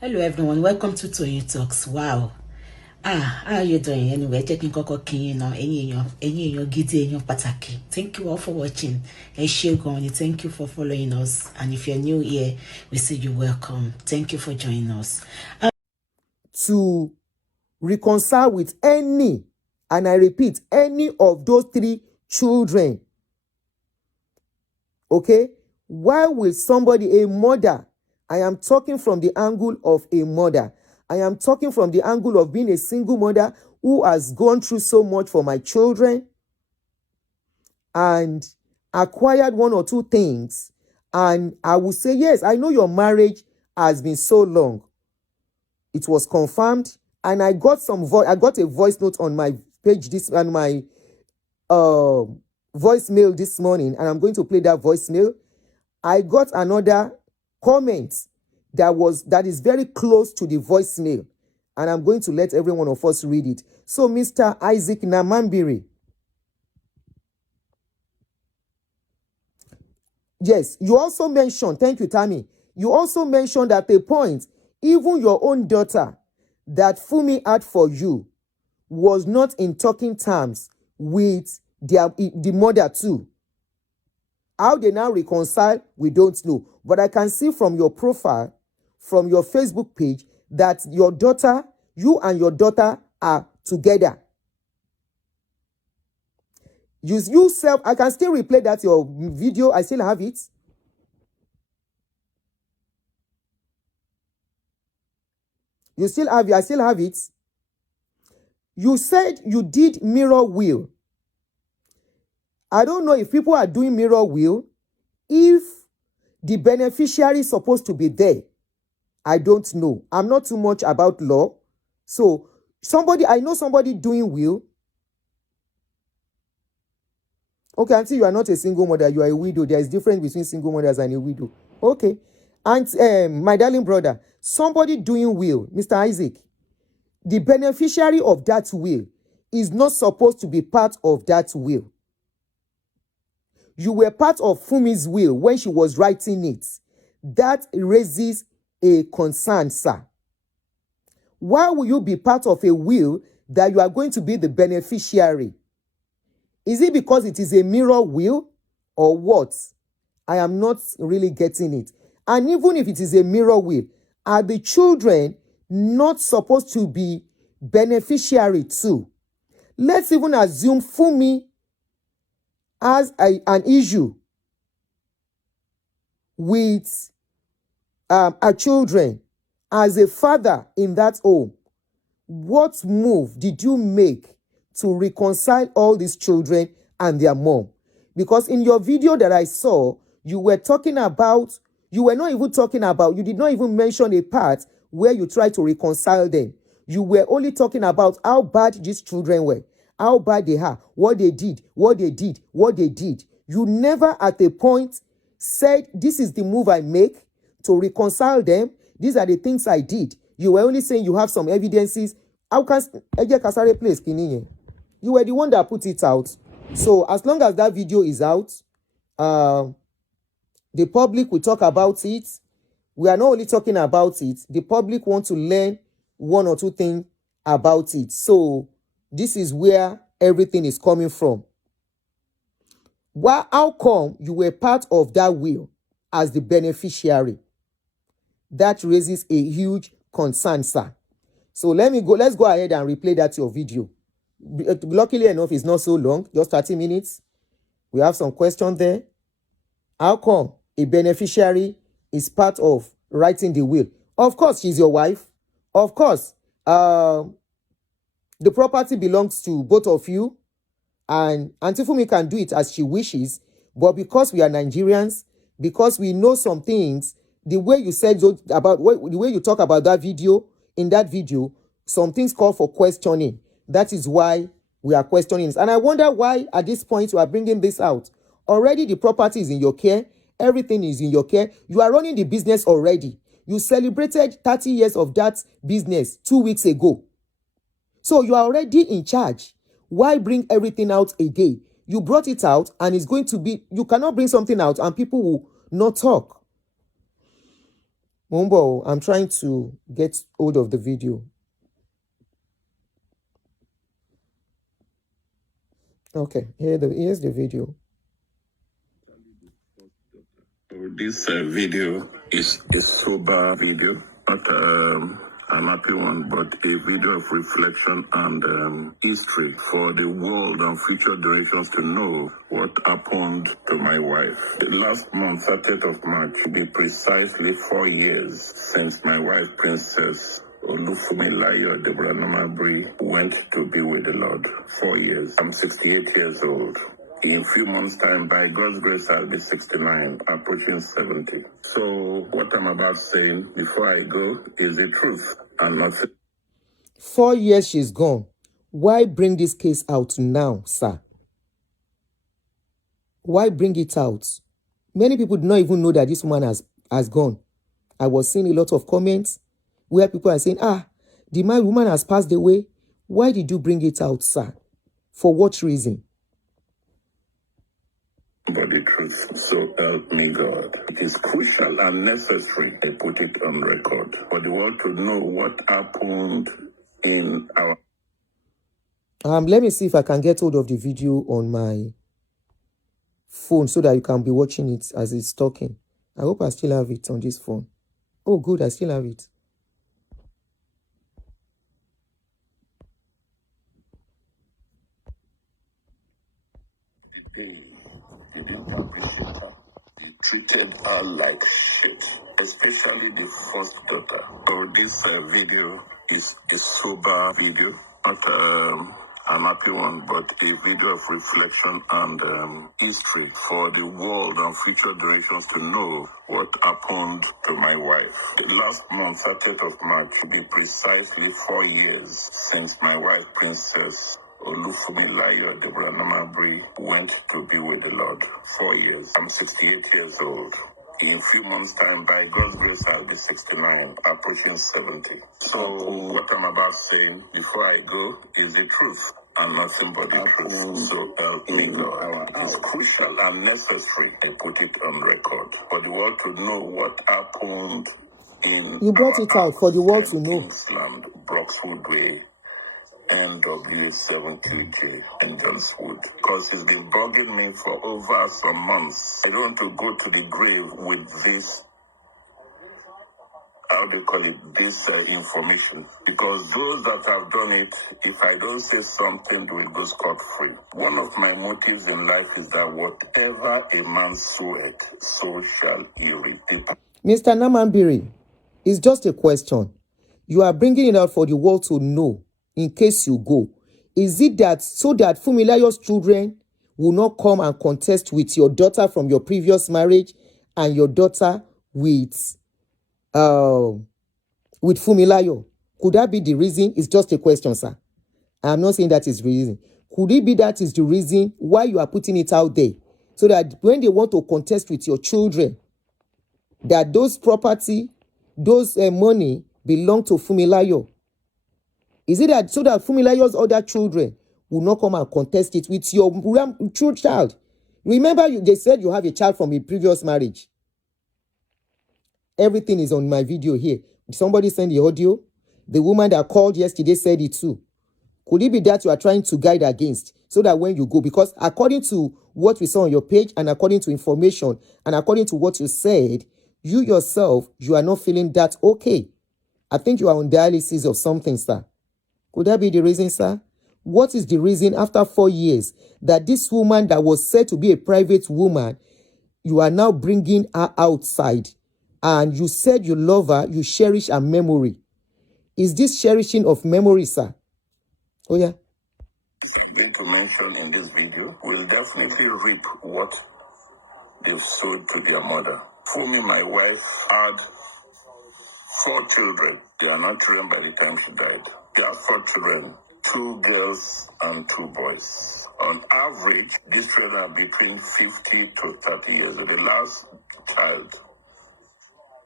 Hello everyone, welcome to Toyeen Talks. Wow. How are you doing? Anyway, taking koko kin now. Any gidi èèyàn pàtàkì. Thank you all for watching. Thank you for following us. And if you're new here, we say you're welcome. Thank you for joining us. To reconcile with any, and I repeat, any of those three children. Okay? Why will somebody, a mother, I am talking from the angle of a mother. I am talking from the angle of being a single mother who has gone through so much for my children and acquired one or two things. And I will say, yes, I know your marriage has been so long. It was confirmed. And I got I got a voice note on my page on my voicemail this morning, and I'm going to play that voicemail. I got another comment that is very close to the voicemail, and I'm going to let every one of us read it. So, Mr. Isaac Namambiri, yes, you also mentioned, thank you, Tammy. You also mentioned at a point, even your own daughter that Fumi had for you was not in talking terms with the mother too. How they now reconcile, we don't know. But I can see from your profile, from your Facebook page, that your daughter, you and your daughter are together. You self, I can still replay that your video. I still have it. I still have it. You said you did mirror will. I don't know if people are doing mirror will. If the beneficiary is supposed to be there, I don't know. I'm not too much about law. So I know somebody doing will. Okay, Auntie, you are not a single mother. You are a widow. There is difference between single mothers and a widow. Okay. And my darling brother, somebody doing will, Mr. Isaac, the beneficiary of that will is not supposed to be part of that will. You were part of Fumi's will when she was writing it. That raises a concern, sir. Why will you be part of a will that you are going to be the beneficiary? Is it because it is a mirror will or what? I am not really getting it. And even if it is a mirror will, are the children not supposed to be beneficiary too? Let's even assume Fumi has an issue with her children. As a father in that home, what move did you make to reconcile all these children and their mom? Because in your video that I saw, you did not even mention a part where you tried to reconcile them. You were only talking about how bad these children were, how bad they are, what they did. You never at a point said, this is the move I make to reconcile them. These are the things I did. You were only saying you have some evidences. How can Kasare place Kininye? You were the one that put it out. So as long as that video is out, the public will talk about it. We are not only talking about it. The public want to learn one or two things about it. So this is where everything is coming from. How come you were part of that will as the beneficiary? That raises a huge concern, sir. So let's go ahead and replay that your video. Luckily enough, it's not so long, just 30 minutes. We have some questions there. How come a beneficiary is part of writing the will? Of course, she's your wife. Of course, the property belongs to both of you. And Auntie Fumi can do it as she wishes. But because we are Nigerians, because we know some things, the way you said about the way you talk about that video, in that video, some things call for questioning. That is why we are questioning. And I wonder why at this point you are bringing this out. Already the property is in your care. Everything is in your care. You are running the business already. You celebrated 30 years of that business 2 weeks ago. So you are already in charge. Why bring everything out again? You brought it out and it's going to be, you cannot bring something out and people will not talk. Mumbo, I'm trying to get hold of the video. Okay, here's the video. This video is a sober video, not an happy one, but a video of reflection and history for the world and future generations to know what happened to my wife. Last month, 30th of March, will be precisely 4 years since my wife, Princess Olufumilayo Deborah Namabri, went to be with the Lord. 4 years. I'm 68 years old. In a few months' time, by God's grace, I'll be 69, approaching 70. So what I'm about saying before I go is the truth. I'm not 4 years she's gone. Why bring this case out now, sir? Why bring it out? Many people do not even know that this woman has gone. I was seeing a lot of comments where people are saying, the woman has passed away. Why did you bring it out, sir? For what reason? but the truth. So help me God. It is crucial and necessary I put it on record for the world to know what happened in our... Let me see if I can get hold of the video on my phone so that you can be watching it as it's talking. I hope I still have it on this phone. Oh, good, I still have it. They didn't appreciate her. They treated her like shit, especially the first daughter. So this video is a sober video, not an happy one, but a video of reflection and history for the world and future generations to know what happened to my wife. Last month, 30th of March, will be precisely 4 years since my wife, Princess Olufumilayo Deborah Namabri, went to be with the Lord. 4 years. I'm 68 years old. In a few months' time, by God's grace, I'll be 69, approaching 70. So what I'm about saying before I go is the truth and nothing but the truth. So help me God. It is crucial and necessary I put it on record for the world to know what happened in... You brought it out for the world to know. Kingsland, Broxwood Way, NW7QJ and Johnswood, because he's been bugging me for over some months. I don't want to go to the grave with this, how they call it, this information, because those that have done it, if I don't say something, they will go scot-free. One of my motives in life is that whatever a man soweth, so shall he reap. Mr. Namambiri, it's just a question. You are bringing it out for the world to know. In case you go, is it that so that Fumilayo's children will not come and contest with your daughter from your previous marriage and your daughter with Fumilayo? Could that be the reason? It's just a question, sir. I'm not saying that is the reason. Could it be that is the reason why you are putting it out there? So that when they want to contest with your children, that those property, those money belong to Fumilayo. Is it that so that Fumilayo's other children will not come and contest it with your true child? Remember, they said you have a child from a previous marriage. Everything is on my video here. Somebody send the audio. The woman that called yesterday said it too. Could it be that you are trying to guide against so that when you go, because according to what we saw on your page and according to information and according to what you said, you yourself, you are not feeling that okay. I think you are on dialysis or something, sir. Could that be the reason, sir? What is the reason after 4 years that this woman that was said to be a private woman, you are now bringing her outside and you said you love her, you cherish her memory? Is this cherishing of memory, sir? Oh, yeah. I'm going to mention in this video will definitely reap what they've sowed to their mother. Fumi, my wife, had 4 children. They are not children by the time she died. They have 4 children, 2 girls and 2 boys. On average, these children are between 50 to 30 years old. The last child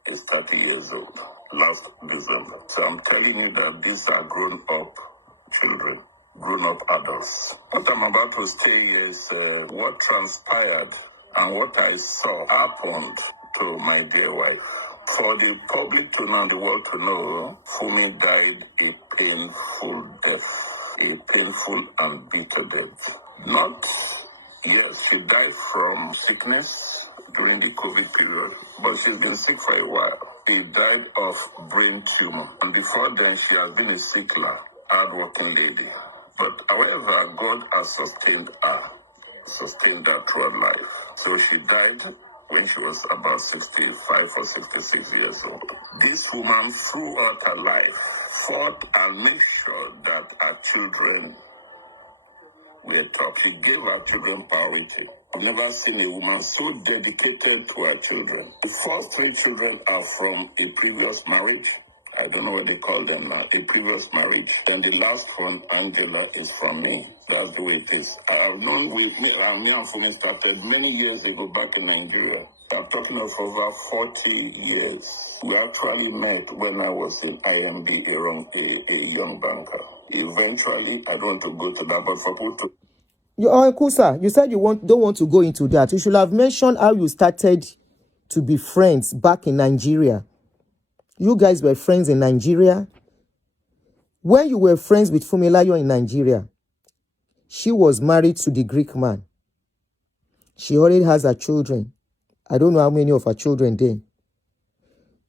is 30 years old, last December. So I'm telling you that these are grown-up children, grown-up adults. What I'm about to say here is what transpired and what I saw happened to my dear wife. For the public to know, the world to know, Fumi died a painful death, a painful and bitter death. Not, yes, she died from sickness during the COVID period, but she's been sick for a while. She died of brain tumor, and before then she has been a sickler, hard-working lady. But however, God has sustained her throughout life. So she died when she was about 65 or 66 years old. This woman, throughout her life, fought and made sure that her children were taught. She gave her children priority. I've never seen a woman so dedicated to her children. The first 3 children are from a previous marriage. I don't know what they call them now, a previous marriage. Then the last one, Angela, is from me. That's the way it is. I have known with me and Fumi started many years ago back in Nigeria. I'm talking of over 40 years. We actually met when I was in IMB, a young banker. Eventually, I don't want to go to that, but for people to... Your uncle, sir, you said you don't want to go into that. You should have mentioned how you started to be friends back in Nigeria. You guys were friends in Nigeria. When you were friends with Funmilayo in Nigeria, she was married to the Greek man. She already has her children. I don't know how many of her children then.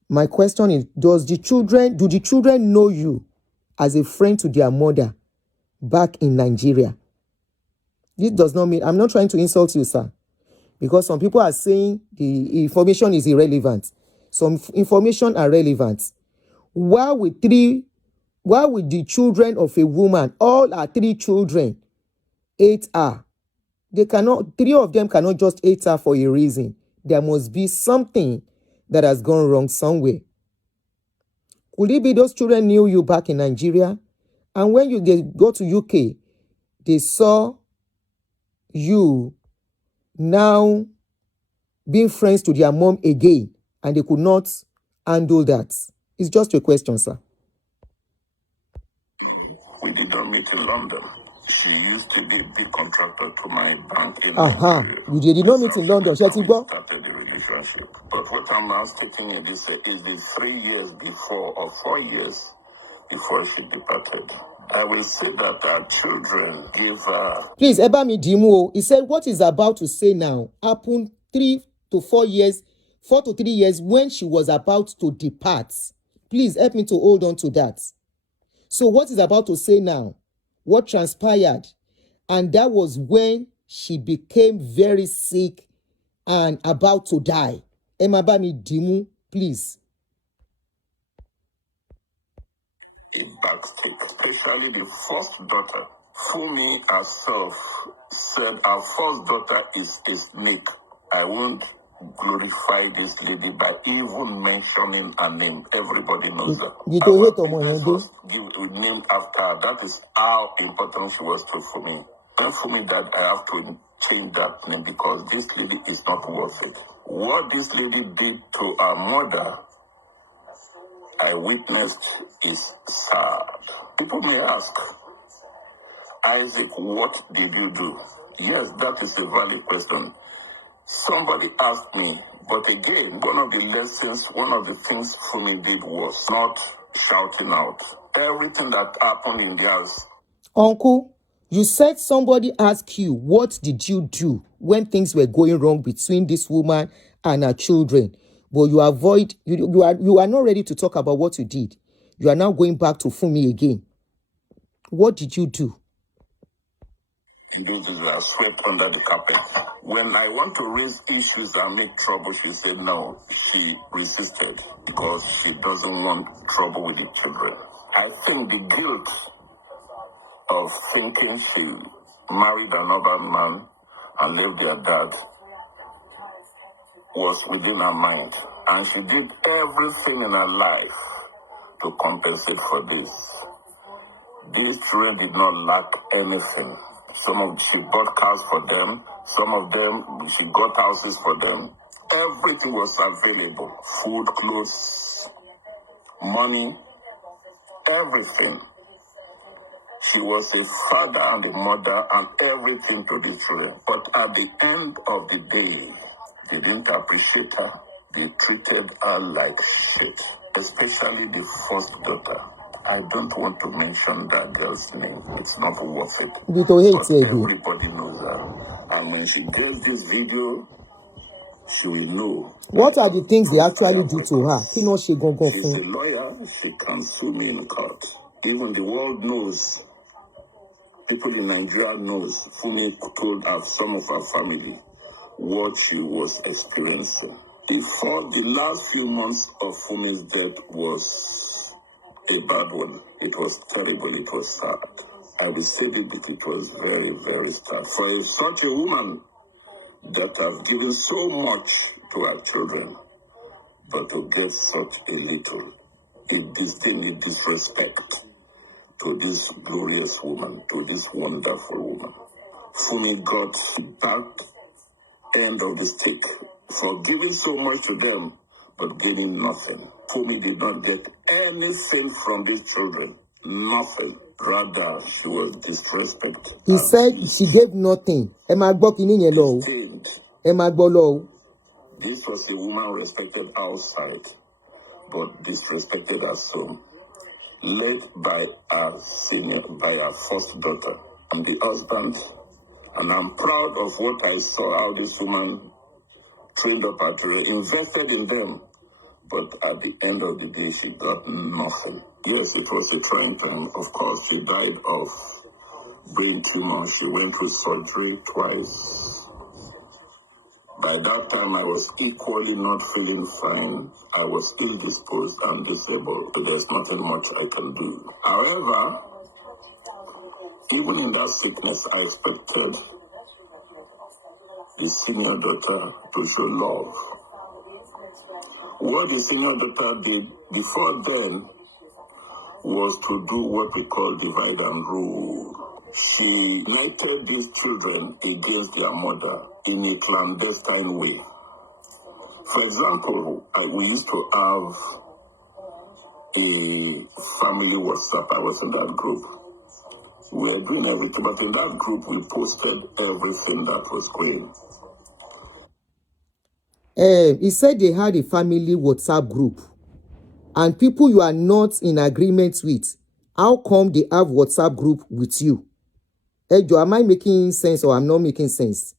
My question is, do the children know you as a friend to their mother back in Nigeria? This does not mean, I'm not trying to insult you, sir, because some people are saying the information is irrelevant. Some information are relevant. Why would the children of a woman, all her 3 children, hate her? They cannot, 3 of them cannot just hate her for a reason. There must be something that has gone wrong somewhere. Could it be those children knew you back in Nigeria? And when you go to UK, they saw you now being friends to their mom again, and they could not handle that. It's just a question, sir. We did not meet in London. She used to be a big contractor to my bank in Nigeria. You did not meet in London, We started the relationship. But what I'm now stating in this is the 3 years before or 4 years before she departed. I will say that our children gave her... Please, Ebami Dimu, he said what is about to say now happened 3 to 4 years, 4 to 3 years when she was about to depart. Please help me to hold on to that. So what is about to say now? What transpired? And that was when she became very sick and about to die. Ebami Dimu, please. A backstage, especially the first daughter. Fumi herself said her first daughter is a snake. I won't glorify this lady by even mentioning her name. Everybody knows her. Named after her. That is how important she was to Fumi. And Fumi that I have to change that name because this lady is not worth it. What this lady did to her mother, I witnessed, is sad. People may ask, Isaac, what did you do? Yes, that is a valid question. Somebody asked me, but again, one of the things Fumi did was not shouting out. Everything that happened in the house. Uncle, you said somebody asked you, what did you do when things were going wrong between this woman and her children? But you are not ready to talk about what you did. You are now going back to Fumi again. What did you do? Those are swept under the carpet. When I want to raise issues and make trouble, she said no. She resisted because she doesn't want trouble with the children. I think the guilt of thinking she married another man and left their dad was within her mind. And she did everything in her life to compensate for this. These children did not lack anything. She bought cars for them. Some of them, she got houses for them. Everything was available. Food, clothes, money, everything. She was a father and a mother and everything to the children. But at the end of the day, they didn't appreciate her. They treated her like shit, especially the first daughter. I don't want to mention that girl's name. It's not worth it. But everybody knows her. And when she gets this video, she will know. What are the things they actually do to her? She's a lawyer. She can sue me in court. Even the world knows. People in Nigeria knows. Fumi told some of her family what she was experiencing. Before the last few months of Fumi's death was a bad one. It was terrible. It was sad. I will say that it was very, very sad. For such a woman that has given so much to her children, but to get such a little, a disdain, a disrespect to this glorious woman, to this wonderful woman. Fumi got the back end of the stick for giving so much to them, but getting nothing. Fumi did not get anything from these children. Nothing. Rather, she was disrespected. He said she gave nothing. This was a woman respected outside, but disrespected at home. Led by her first daughter and the husband. And I'm proud of what I saw, how this woman trained up her children, invested in them. But at the end of the day, she got nothing. Yes, it was a trying time. Of course, she died of brain tumor. She went through surgery twice. By that time, I was equally not feeling fine. I was ill-disposed and disabled. So there's nothing much I can do. However, even in that sickness, I expected the senior daughter to show love. What the senior daughter did before then was to do what we call divide and rule. She united these children against their mother in a clandestine way. For example, we used to have a family WhatsApp. I was in that group. We were doing everything, but in that group, we posted everything that was going. He said they had a family WhatsApp group, and people you are not in agreement with, how come they have WhatsApp group with you? Am I making sense or I'm not making sense?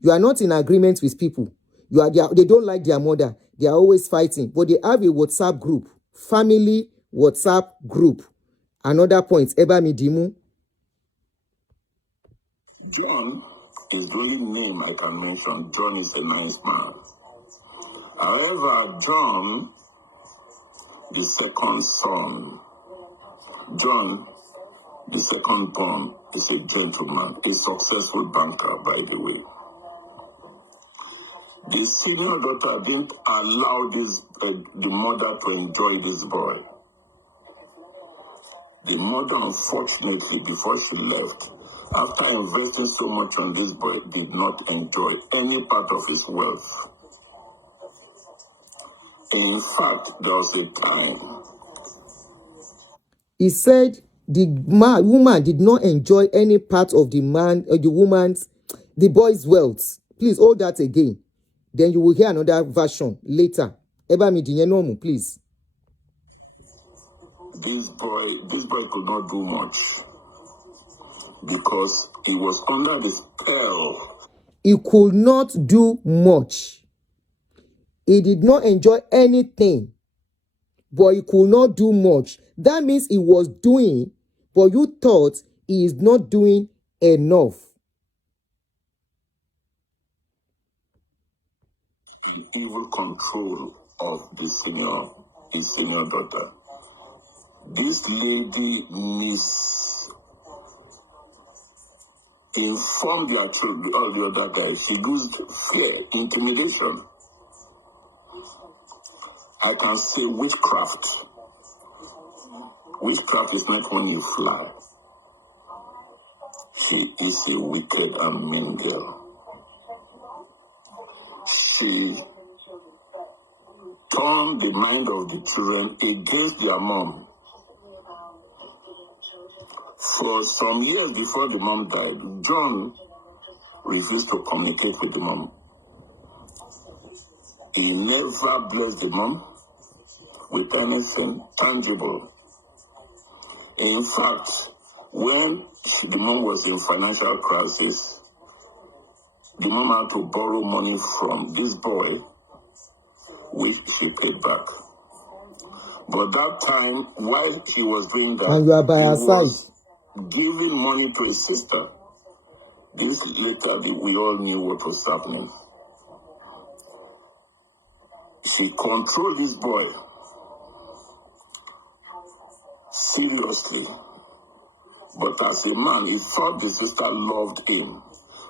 You are not in agreement with people. They don't like their mother. They are always fighting, but they have a WhatsApp group, family WhatsApp group. Another point, Eba Midimu. John is the only name I can mention. John is a nice man. However, John, the second son, John, the second born, is a gentleman, a successful banker, by the way. The senior daughter didn't allow the mother to enjoy this boy. The mother, unfortunately, before she left, after investing so much on this boy, did not enjoy any part of his wealth. In fact, there was a time. He said the woman did not enjoy any part of the boy's wealth. Please hold that again. Then you will hear another version later. Eba Midinye, please. This boy could not do much because he was under the spell. He could not do much. He did not enjoy anything, but he could not do much. That means he was doing, but you thought he is not doing enough. The evil control of his senior daughter. This lady misinformed their children, all the other guys. She used fear, intimidation. I can say witchcraft. Witchcraft is not when you fly. She is a wicked and mean girl. She turned the mind of the children against their mom. For some years before the mom died, John refused to communicate with the mom. He never blessed the mom with anything tangible. In fact, when the mom was in financial crisis, the mom had to borrow money from this boy, which she paid back. But that time, while she was doing that, and you are by her side, giving money to his sister. This later, we all knew what was happening. She controlled this boy seriously. But as a man, he thought the sister loved him,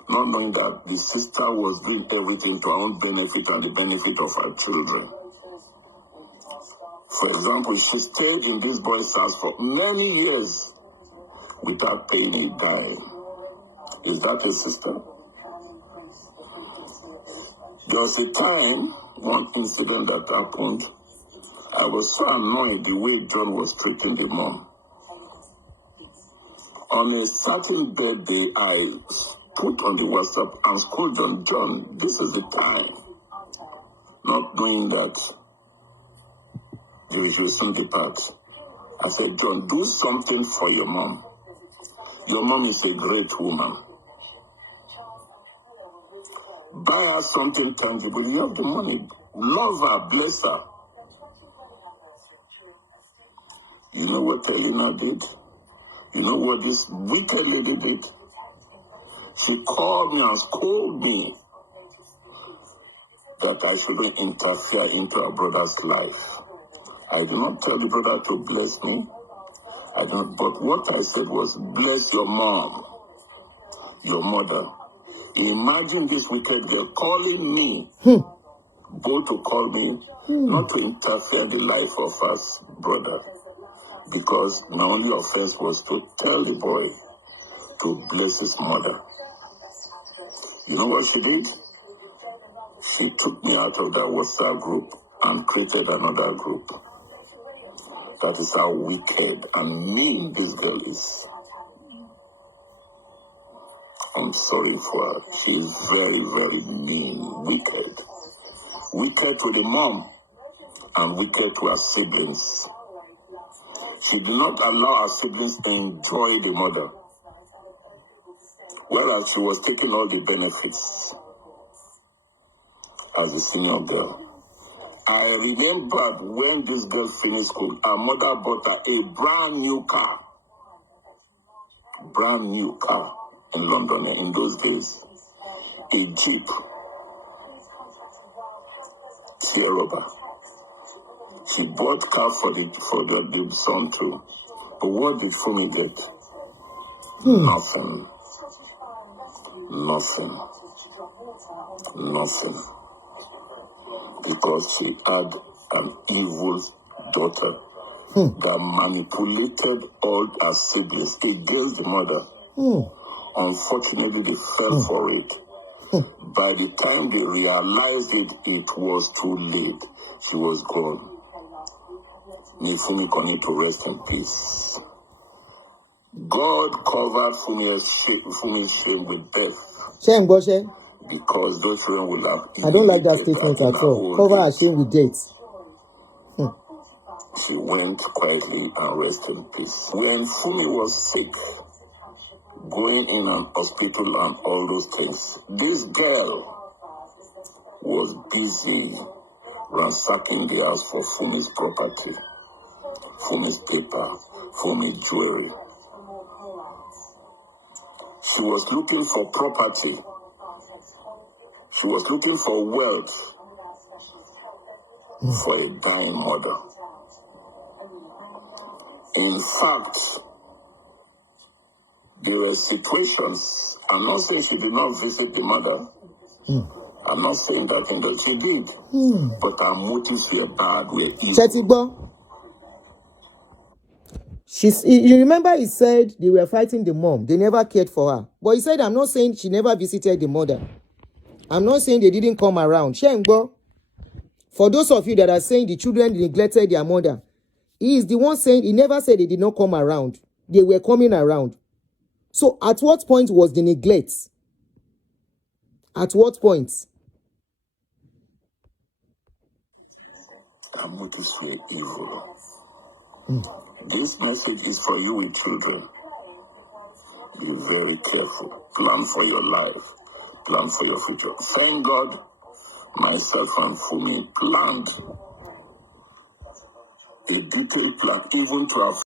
not knowing that the sister was doing everything to her own benefit and the benefit of her children. For example, she stayed in this boy's house for many years without paying a dime. Is that a sister? There was a time, one incident that happened, I was so annoyed the way John was treating the mom. On a certain birthday, I put on the WhatsApp and called John, this is the time. Not knowing that you will soon depart. I said, John, do something for your mom. Your mom is a great woman. Buy her something tangible. You have the money. Love her, bless her. You know what Elena did? You know what this wicked lady did? She called me and scolded me that I shouldn't interfere into her brother's life. I did not tell the brother to bless me. But what I said was, bless your mom, your mother. Imagine this wicked girl calling me, both to call me, not to interfere in the life of us brother. Because my only offense was to tell the boy to bless his mother. You know what she did? She took me out of that WhatsApp group and created another group. That is how wicked and mean this girl is. I'm sorry for her. She is very, very mean, wicked. Wicked to the mom and wicked to her siblings. She did not allow her siblings to enjoy the mother, whereas she was taking all the benefits as a senior girl. I remembered when this girl finished school, her mother bought her a brand new car in London in those days, a Jeep Sierra. She bought car for the son too. But what did Fumi get? Nothing. Because she had an evil daughter that manipulated all her siblings against the mother. Unfortunately, they fell for it. By the time they realized it, it was too late. She was gone. Fumi continued to rest in peace. God covered Fumi's shame with death. Shame, Boshe. Because those children will have. I don't like that statement at all. Cover her shame with death. She went quietly and rested in peace. When Fumi was sick, going in an hospital and all those things, this girl was busy ransacking the house for Fumi's property, Fumi's paper, Fumi's jewelry. She was looking for property. She was looking for wealth for a dying mother. In fact, there were situations, I'm not saying she did not visit the mother. I'm not saying that thing that she did. But her motives were bad, were evil. You remember he said they were fighting the mom. They never cared for her. But he said, I'm not saying she never visited the mother. I'm not saying they didn't come around. Shengbo, for those of you that are saying the children neglected their mother, he is the one saying he never said they did not come around. They were coming around. So at what point was the neglect? At what point? I'm going to say evil. This message is for you with children. Be very careful. Plan for your life. Plan for your future. Thank God, myself and Fumi planned a detailed plan, even to have